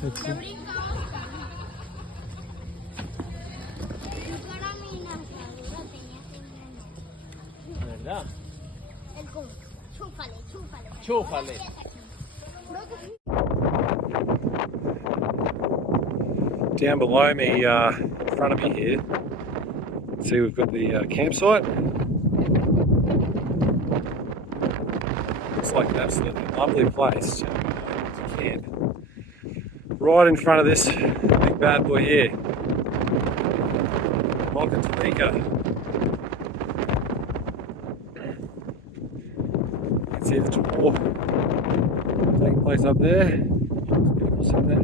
Let's see. ¿Verdad? Chúfale. Down below me, in front of me here, see we've got the campsite. Looks like an absolutely lovely place to camp. Right in front of this big bad boy here. Welcome to NICARAGUA. You can see the tour taking place up there. There's people sitting there.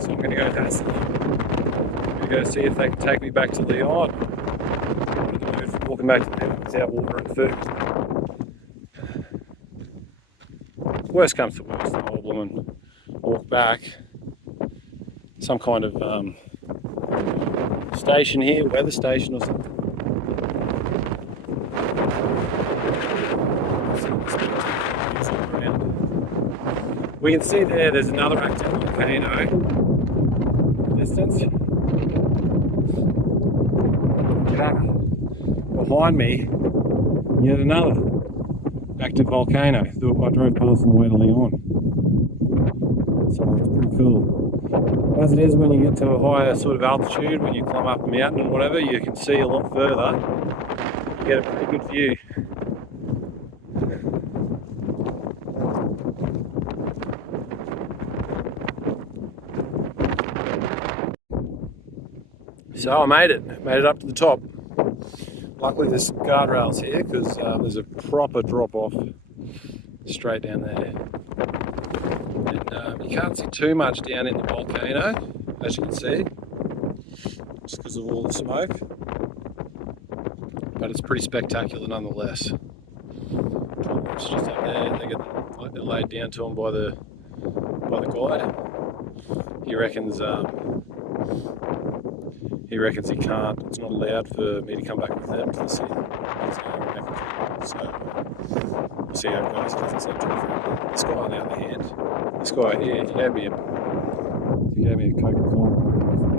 So I'm going to go past them. I'm going to go see if they can take me back to Leon. I'm in the mood for walking back to Leon without water and food. Worst comes to worst, the old woman walk back. Some kind of station here, weather station or something. We can see there's another active volcano in the distance. Back behind me, yet another active volcano that I drove past on the way to Leon. So it's pretty cool. As it is when you get to a higher sort of altitude, when you climb up a mountain and whatever, you can see a lot further. You get a pretty good view. So I made it up to the top. Luckily there's some guardrails here because there's a proper drop off straight down there. And you can't see too much down in the volcano, as you can see, just because of all the smoke. But it's pretty spectacular nonetheless. It's just up there, and they're laid down to them by the guide. He reckons he can't. It's not allowed for me to come back with them to the city. So we'll see how it goes. It doesn't seem too friendly. This guy on the other hand, this guy here, he gave me a Coca-Cola.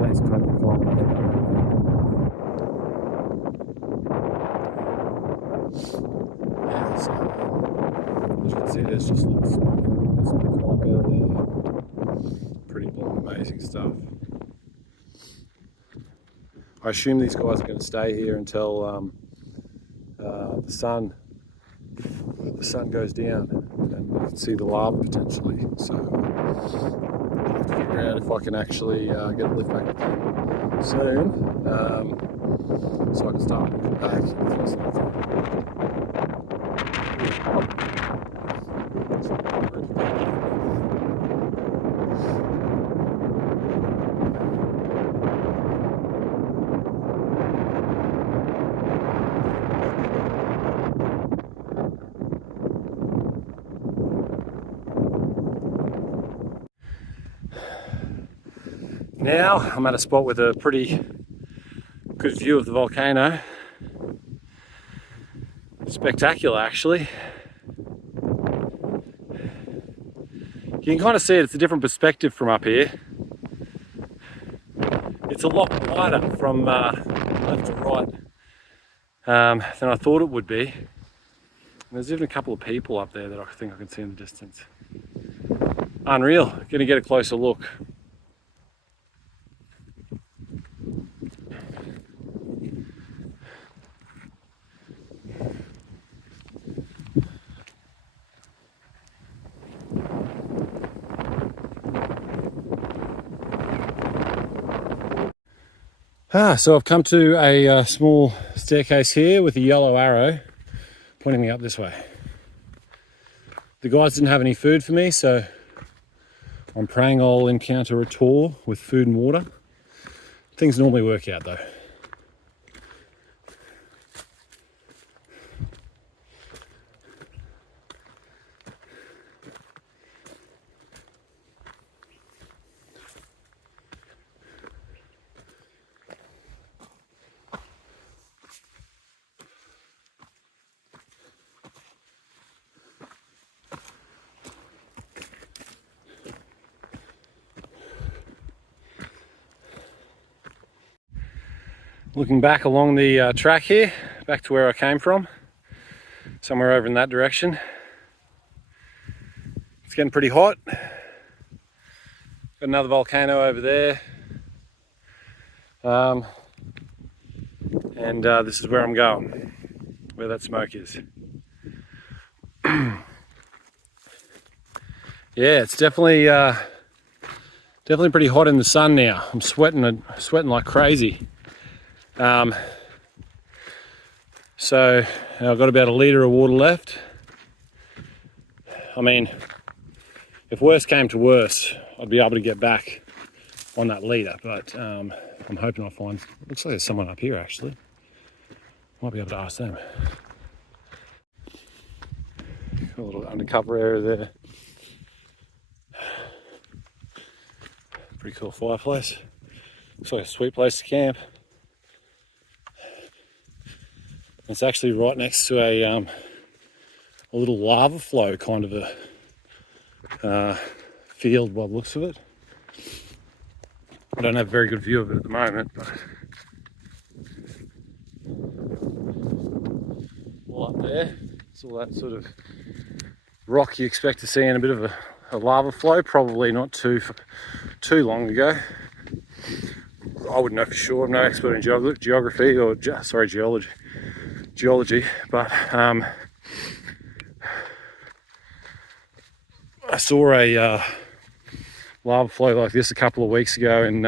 Thanks, Coca-Cola. Yeah, so as you can see, there's just like smoke. There's some climb out there. Pretty amazing stuff. I assume these guys are going to stay here until the sun goes down and we can see the lava potentially. So I'll have to figure out if I can actually get a lift back with them soon, so I can start walking back. Now I'm at a spot with a pretty good view of the volcano. Spectacular, actually. You can kind of see it, it's a different perspective from up here. It's a lot wider from left to right than I thought it would be. And there's even a couple of people up there that I think I can see in the distance. Unreal. Gonna get a closer look. So I've come to a small staircase here with a yellow arrow pointing me up this way. The guys didn't have any food for me, so I'm praying I'll encounter a tour with food and water. Things normally work out though. Looking back along the track here, back to where I came from, somewhere over in that direction. It's getting pretty hot. Got another volcano over there. And this is where I'm going, where that smoke is. Yeah, it's definitely pretty hot in the sun now. I'm sweating like crazy. So I've got about a litre of water left. I mean, if worse came to worse, I'd be able to get back on that litre, but I'm hoping I'll find, looks like there's someone up here actually. Might be able to ask them. A little undercover area there. Pretty cool fireplace. Looks like a sweet place to camp. It's actually right next to a little lava flow kind of a field by the looks of it. I don't have a very good view of it at the moment, but all up there, it's all that sort of rock you expect to see in a bit of a lava flow, probably not too long ago. I wouldn't know for sure. I'm no expert in geography or geology, but I saw a lava flow like this a couple of weeks ago in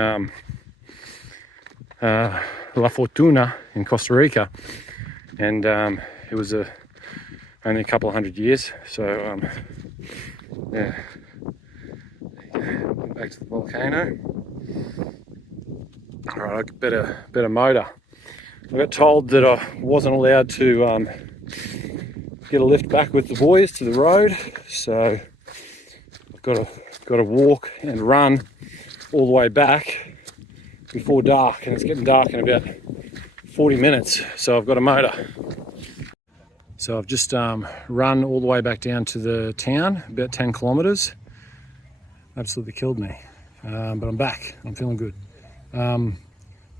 La Fortuna in Costa Rica, and it was only a couple of 100 years. So yeah, back to the volcano. All right, I better motor. I got told that I wasn't allowed to get a lift back with the boys to the road, so I've got to walk and run all the way back before dark, and it's getting dark in about 40 minutes, so I've got a motor. So I've just run all the way back down to the town, about 10 kilometers. Absolutely killed me, but I'm back. I'm feeling good.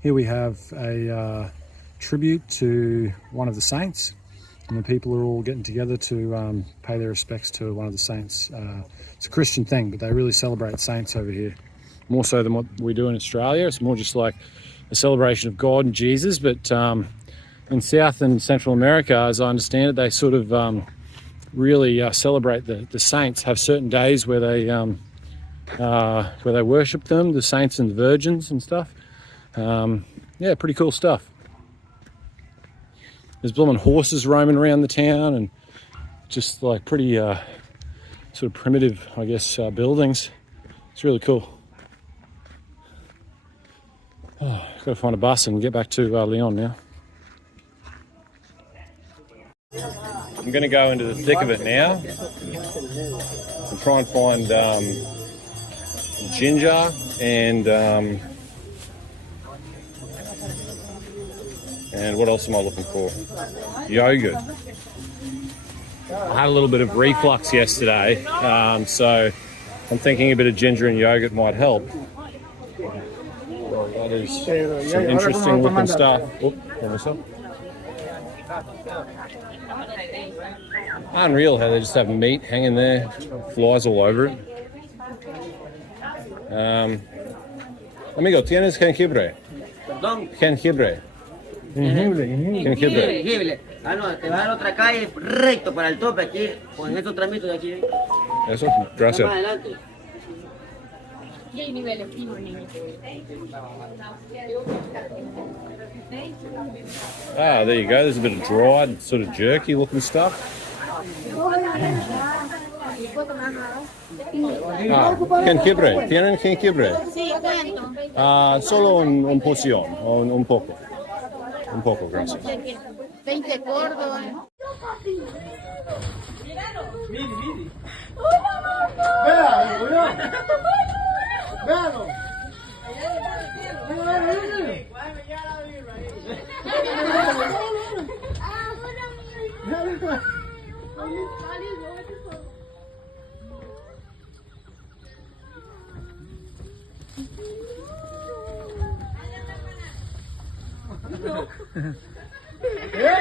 Here we have a tribute to one of the saints, and the people are all getting together to pay their respects to one of the saints. It's a Christian thing, but they really celebrate saints over here, more so than what we do in Australia. It's more just like a celebration of God and Jesus, but in South and Central America, as I understand it, they sort of really celebrate the saints, have certain days where they worship them, the saints and the virgins and stuff. Yeah, pretty cool stuff. There's blooming horses roaming around the town, and just like pretty sort of primitive, I guess, buildings. It's really cool. Oh, I've got to find a bus and get back to Leon now. I'm going to go into the thick of it now and try and find ginger and what else am I looking for? Yogurt. I had a little bit of reflux yesterday, so I'm thinking a bit of ginger and yogurt might help. Well, that is some interesting looking stuff. Unreal how they just have meat hanging there, flies all over it. Amigo, ¿tienes jengibre? Perdón. Jengibre. Jengibre. Ah, no, te vas a la otra calle recto para el tope aquí, con estos tramitos de aquí. Eso, gracias. Más adelante. Y hay niveles finos, niños. Ah, there you go. There's a bit of dried, sort of jerky looking stuff. Jengibre. ¿Tienen jengibre? Sí, cuento. Solo un porción, o un poco. Un poco, gracias. 20 gordos. Véalo. ¿Eh?